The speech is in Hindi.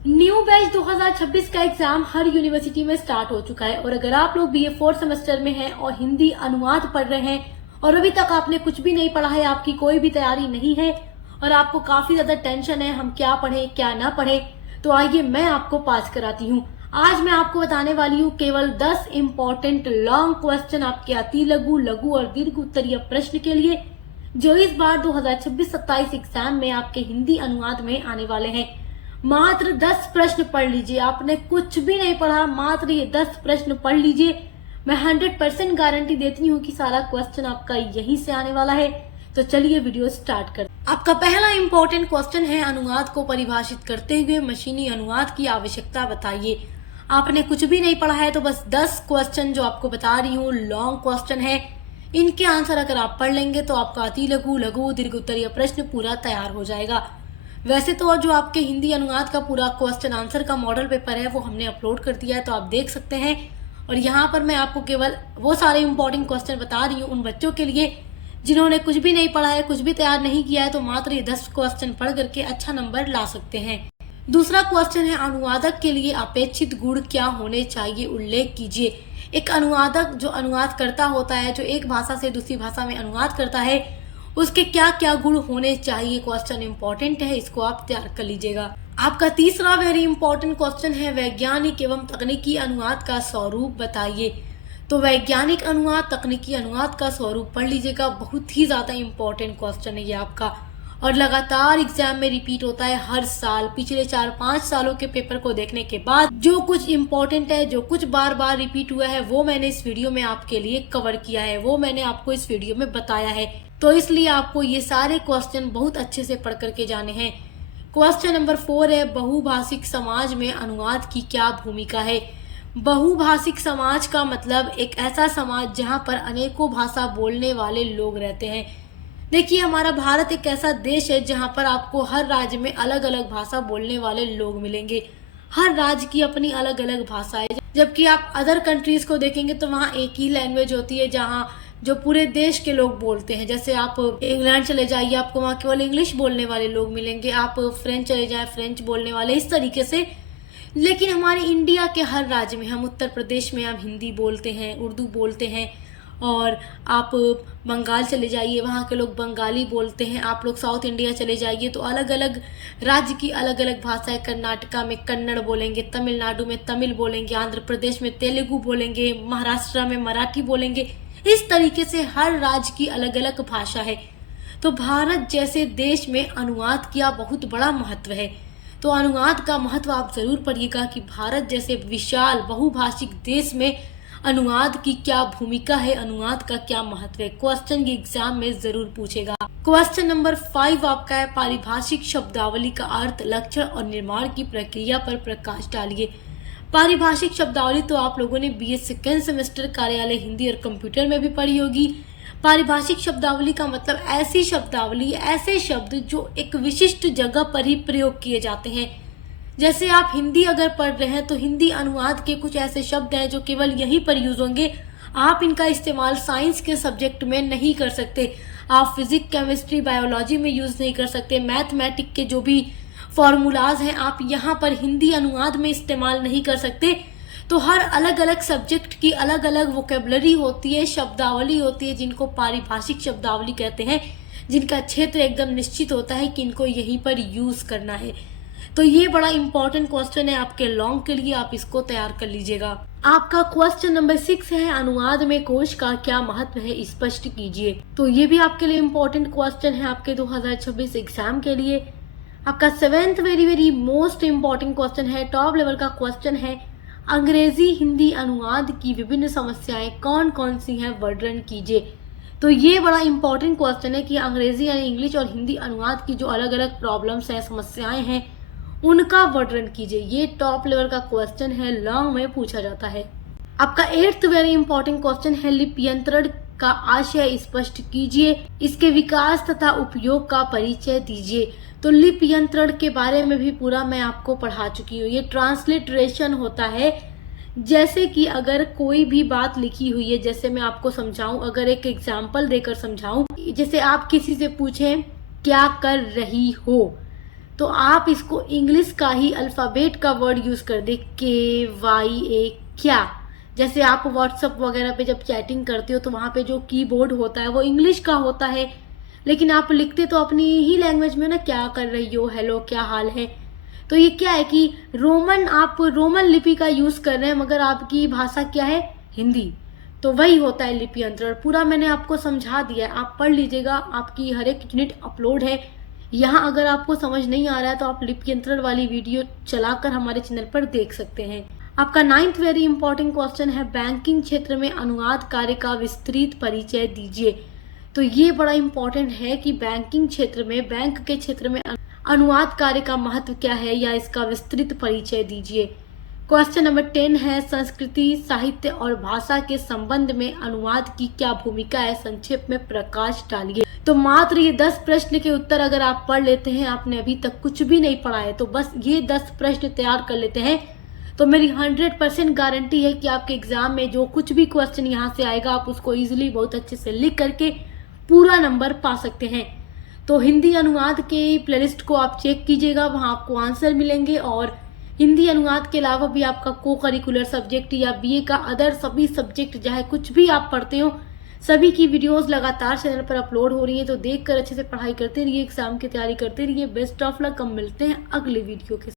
न्यू बैच 2026 का एग्जाम हर यूनिवर्सिटी में स्टार्ट हो चुका है और अगर आप लोग बीए 4 सेमेस्टर में हैं और हिंदी अनुवाद पढ़ रहे हैं और अभी तक आपने कुछ भी नहीं पढ़ा है, आपकी कोई भी तैयारी नहीं है और आपको काफी ज्यादा टेंशन है हम क्या पढ़े क्या ना पढ़े, तो आइए मैं आपको पास कराती हूँ। आज मैं आपको बताने वाली हूँ केवल 10 इम्पोर्टेंट लॉन्ग क्वेश्चन आपके अति लघु, लघु और दीर्घ उत्तरीय प्रश्न के लिए जो इस बार 2026-27 एग्जाम में आपके हिंदी अनुवाद में आने वाले हैं। मात्र 10 प्रश्न पढ़ लीजिए, आपने कुछ भी नहीं पढ़ा, मात्र ये 10 प्रश्न पढ़ लीजिए। मैं 100% गारंटी देती हूँ कि सारा क्वेश्चन आपका यहीं से आने वाला है। तो चलिए वीडियो स्टार्ट कर। आपका पहला इंपॉर्टेंट क्वेश्चन है, अनुवाद को परिभाषित करते हुए मशीनी अनुवाद की आवश्यकता बताइए। आपने कुछ भी नहीं पढ़ा है तो बस 10 क्वेश्चन जो आपको बता रही हूँ लॉन्ग क्वेश्चन है, इनके आंसर अगर आप पढ़ लेंगे तो आपका अति लघु, लघु, दीर्घ उत्तरीय प्रश्न पूरा तैयार हो जाएगा। वैसे तो जो आपके हिंदी अनुवाद का पूरा क्वेश्चन आंसर का मॉडल पेपर है वो हमने अपलोड कर दिया है, तो आप देख सकते हैं। और यहाँ पर मैं आपको केवल वो सारे इंपॉर्टेंट क्वेश्चन बता रही हूँ उन बच्चों के लिए जिन्होंने कुछ भी नहीं पढ़ा है, कुछ भी तैयार नहीं किया है, तो मात्र ये 10 क्वेश्चन पढ़ करके अच्छा नंबर ला सकते हैं। दूसरा क्वेश्चन है, अनुवादक के लिए अपेक्षित गुण क्या होने चाहिए, उल्लेख कीजिए। एक अनुवादक जो अनुवाद करता होता है, जो एक भाषा से दूसरी भाषा में अनुवाद करता है, उसके क्या क्या गुण होने चाहिए। क्वेश्चन इंपॉर्टेंट है, इसको आप तैयार कर लीजिएगा। आपका तीसरा वेरी इंपॉर्टेंट क्वेश्चन है, वैज्ञानिक एवं तकनीकी अनुवाद का स्वरूप बताइए। तो वैज्ञानिक अनुवाद, तकनीकी अनुवाद का स्वरूप पढ़ लीजिएगा, बहुत ही ज्यादा इंपॉर्टेंट क्वेश्चन है ये आपका और लगातार एग्जाम में रिपीट होता है हर साल। पिछले 4-5 सालों के पेपर को देखने के बाद जो कुछ इंपॉर्टेंट है, जो कुछ बार बार रिपीट हुआ है, वो मैंने इस वीडियो में आपके लिए कवर किया है, वो मैंने आपको इस वीडियो में बताया है, तो इसलिए आपको ये सारे क्वेश्चन बहुत अच्छे से पढ़ करके जाने हैं। क्वेश्चन नंबर 4 है, बहुभाषिक समाज में अनुवाद की क्या भूमिका है। बहुभाषिक समाज का मतलब एक ऐसा समाज जहाँ पर अनेकों भाषा बोलने वाले लोग रहते हैं। देखिए, हमारा भारत एक ऐसा देश है जहाँ पर आपको हर राज्य में अलग अलग भाषा बोलने वाले लोग मिलेंगे। हर राज्य की अपनी अलग अलग भाषा है, जबकि आप अदर कंट्रीज को देखेंगे तो वहाँ एक ही लैंग्वेज होती है जहाँ जो पूरे देश के लोग बोलते हैं। जैसे आप इंग्लैंड चले जाइए, आपको वहाँ केवल इंग्लिश बोलने वाले लोग मिलेंगे। आप फ्रेंच चले जाए, फ्रेंच बोलने वाले, इस तरीके से। लेकिन हमारे इंडिया के हर राज्य में, हम उत्तर प्रदेश में आप हिंदी बोलते हैं, उर्दू बोलते हैं, और आप बंगाल चले जाइए, वहाँ के लोग बंगाली बोलते हैं। आप लोग साउथ इंडिया चले जाइए तो अलग अलग राज्य की अलग अलग भाषाएं, कर्नाटका में कन्नड़ बोलेंगे, तमिलनाडु में तमिल बोलेंगे, आंध्र प्रदेश में तेलुगु बोलेंगे, महाराष्ट्र में मराठी बोलेंगे। इस तरीके से हर राज्य की अलग अलग भाषा है। तो भारत जैसे देश में अनुवाद का बहुत बड़ा महत्व है। तो अनुवाद का महत्व आप जरूर पढ़िएगा कि भारत जैसे विशाल बहुभाषिक देश में अनुवाद की क्या भूमिका है, अनुवाद का क्या महत्व है। क्वेश्चन ये एग्जाम में जरूर पूछेगा। क्वेश्चन नंबर 5 आपका है, पारिभाषिक शब्दावली का अर्थ, लक्षण और निर्माण की प्रक्रिया पर प्रकाश डालिए। पारिभाषिक शब्दावली तो आप लोगों ने बीए सेकेंड सेमेस्टर कार्यालय हिंदी और कंप्यूटर में भी पढ़ी होगी। पारिभाषिक शब्दावली का मतलब ऐसी शब्दावली, ऐसे शब्द जो एक विशिष्ट जगह पर ही प्रयोग किए जाते हैं। जैसे आप हिंदी अगर पढ़ रहे हैं तो हिंदी अनुवाद के कुछ ऐसे शब्द हैं जो केवल यहीं पर यूज होंगे। आप इनका इस्तेमाल साइंस के सब्जेक्ट में नहीं कर सकते, आप फिजिक्स, केमिस्ट्री, बायोलॉजी में यूज नहीं कर सकते। मैथमेटिक के जो भी फॉर्मूलाज हैं आप यहाँ पर हिंदी अनुवाद में इस्तेमाल नहीं कर सकते। तो हर अलग अलग सब्जेक्ट की अलग अलग वोकेबलरी होती है, शब्दावली होती है, जिनको पारिभाषिक शब्दावली कहते हैं, जिनका क्षेत्र एकदम निश्चित होता है कि इनको यहीं पर यूज करना है। तो ये बड़ा इंपॉर्टेंट क्वेश्चन है आपके लॉन्ग के लिए, आप इसको तैयार कर लीजिएगा। आपका क्वेश्चन नंबर 6 है, अनुवाद में कोश का क्या महत्व है, स्पष्ट कीजिए। तो ये भी आपके लिए इंपॉर्टेंट क्वेश्चन है आपके 2026 एग्जाम के लिए। आपका 7th very very most important question है, टॉप लेवल का क्वेश्चन है, अंग्रेजी हिंदी अनुवाद की विभिन्न समस्याएं कौन कौन सी हैं, वर्णन कीजिए। तो ये बड़ा इंपॉर्टेंट क्वेश्चन है कि अंग्रेजी यानी इंग्लिश और हिंदी अनुवाद की जो अलग अलग प्रॉब्लम्स हैं, समस्याएं हैं, उनका वर्णन कीजिए। ये टॉप लेवल का क्वेश्चन है, लॉन्ग में पूछा जाता है। आपका 8th वेरी इंपॉर्टेंट क्वेश्चन है, लिप्यंतरण का आशय स्पष्ट कीजिए, इसके विकास तथा उपयोग का परिचय दीजिए। तो लिप्यंतरण के बारे में भी पूरा मैं आपको पढ़ा चुकी हूँ। ये ट्रांसलिटरेशन होता है, जैसे कि अगर कोई भी बात लिखी हुई है, जैसे मैं आपको समझाऊं, अगर एक एग्जाम्पल देकर समझाऊं, जैसे आप किसी से पूछें क्या कर रही हो, तो आप इसको इंग्लिश का ही अल्फाबेट का वर्ड यूज कर दे, KYA, क्या। जैसे आप व्हाट्सएप वगैरह पे जब चैटिंग करते हो तो वहां पे जो कीबोर्ड होता है वो इंग्लिश का होता है, लेकिन आप लिखते तो अपनी ही लैंग्वेज में ना, क्या कर रही हो, हेलो, क्या हाल है। तो ये क्या है कि आप रोमन लिपि का यूज कर रहे हैं, मगर आपकी भाषा क्या है, हिंदी। तो वही होता है लिपि अंतरण। पूरा मैंने आपको समझा दिया है, आप पढ़ लीजिएगा, आपकी हर एक यूनिट अपलोड है यहाँ। अगर आपको समझ नहीं आ रहा है तो आप लिपि अंतरण वाली वीडियो चलाकर हमारे चैनल पर देख सकते हैं। आपका 9th वेरी इंपॉर्टेंट क्वेश्चन है, बैंकिंग क्षेत्र में अनुवाद कार्य का विस्तृत परिचय दीजिए। तो ये बड़ा इंपॉर्टेंट है कि बैंकिंग क्षेत्र में, बैंक के क्षेत्र में अनुवाद कार्य का महत्व क्या है, या इसका विस्तृत परिचय दीजिए। क्वेश्चन नंबर 10 है, संस्कृति, साहित्य और भाषा के संबंध में अनुवाद की क्या भूमिका है, संक्षेप में प्रकाश डालिए। तो मात्र ये 10 प्रश्न के उत्तर अगर आप पढ़ लेते हैं, आपने अभी तक कुछ भी नहीं पढ़ा है, तो बस ये 10 प्रश्न तैयार कर लेते हैं, तो मेरी 100% गारंटी है कि आपके एग्जाम में जो कुछ भी क्वेश्चन यहाँ से आएगा, आप उसको इजीली बहुत अच्छे से लिख करके पूरा नंबर पा सकते हैं। तो हिंदी अनुवाद के प्लेलिस्ट को आप चेक कीजिएगा, वहां आपको आंसर मिलेंगे। और हिंदी अनुवाद के अलावा भी आपका को करिकुलर सब्जेक्ट या BA का अदर सभी सब्जेक्ट, चाहे कुछ भी आप पढ़ते हो, सभी की वीडियोस लगातार चैनल पर अपलोड हो रही है। तो देखकर अच्छे से पढ़ाई करते रहिए, एग्जाम की तैयारी करते रहिए। Best of luck. हम मिलते हैं अगले वीडियो के साथ।